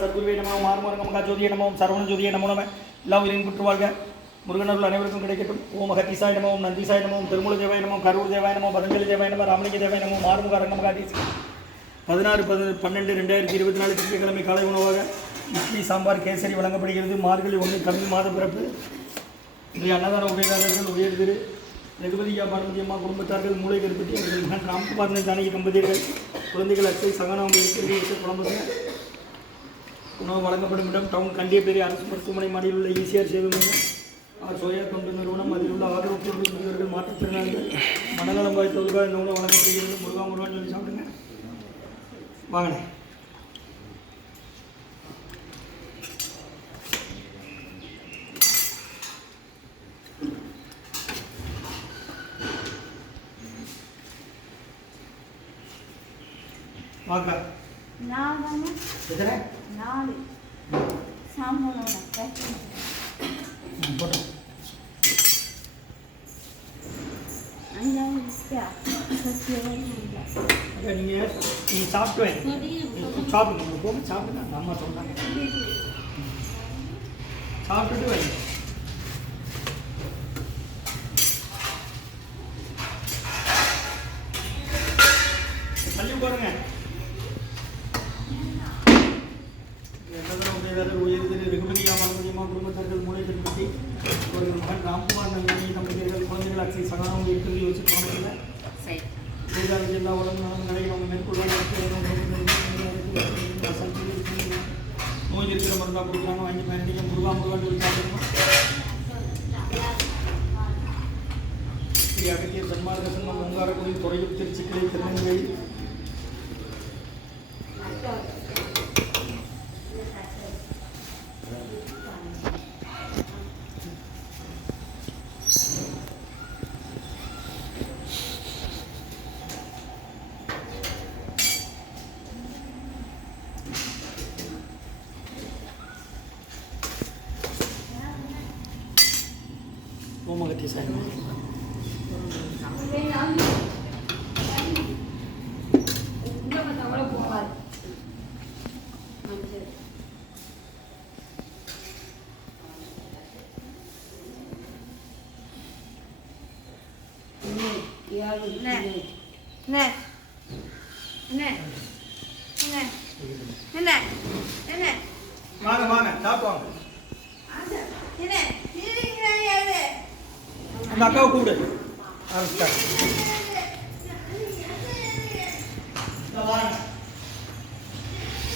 சத்குருவே நமோ மார்மோரங்கமகா ஜோதியே நமோ சரவண ஜோதியே நமோ நம எல்லாம் உயிரின் குற்றுவாழ்க முருகனர்கள் அனைவருக்கும் கிடைக்கட்டும். ஓம் அகத்தீசாய நமோ நந்தீசாய நமோ திருமூல தேவாய நமோ கரூர் தேவாய நமோ பதஞ்சலி தேவாய நமோ ராமலிங்க தேவாய நமோ மார்முக அரங்கமகாதீசி 16/12/2024 திங்கட்கிழமை காலை உணவாக இட்லி சாம்பார் கேசரி வழங்கப்படுகிறது. மார்கழி 1 தமிழ் மாத பிறப்பு. இன்றைய அன்னதான உபயதாரர்கள் உயர் திரு ரகுபதியா பார்வதி அம்மா குடும்பத்தார்கள் மூளை கருப்பட்டி அவர்கள் மகன் ராம்குமாரனை தானிய தம்பதியர்கள் குழந்தைகள் அச்சை சகனாம்பு குழம்புங்க. உணவு வழங்கப்படும் இடம் டவுன் கண்டியப்பேரி அரசு மருத்துவமனை மாடியில் உள்ள ஈசிஆர் சேவை மையம் சோயா தொண்டு நிறுவனம். அதில் உள்ள ஆதரவு பொருள் முதியவர்கள் மாற்றுத்திறனாளிகள் மனநலம் வாய்த்தவர்கள் இந்த உணவு வழங்கப்படுகிறது. முருகான்னு சொல்லி சாப்பிடுங்க. வாங்கினேன் வாங்க போட்டோம். நீங்கள் சாப்பிட்டு சாப்பிடுங்க போக சாப்பிடுங்க. அந்த அம்மா சொல்கிறாங்க சாப்பிட்டுட்டு வைங்க. தள்ளி போடுங்க. உயர்திரு வெகுமதியா மறுபடியுமா குடும்பத்தார்கள் மூளை திருப்பதி அவர்கள் மகன் ராம்குமார் நல்லாணி தம்பதியர்கள் குழந்தைகள் அக்ஷய் சகனம் இருக்கிறது யோசிச்சு போனதில்லை. எல்லா உடம்பு நலம் நிறைய அவங்க மேற்கொள்வாங்க. நோய் இருக்கிற மருந்தா கொடுக்குறாங்க வாங்கி பயணிக்க. முருகான்னு சொல்லி சாப்பிடணும். ஸ்ரீ அகத்தியர் சன்மார்க்க சங்கம் ஓங்காரக்குடி துறையூர் திருச்சிக்கிளை திருநெல்வேலி. ஓம் அகத்தீசாய நமோ. வாங்க வாங்க சாப்பிடுவாங்க. அந்த அக்காவை கூப்பிடு. ஆரம்பிச்சிட்டாங்க.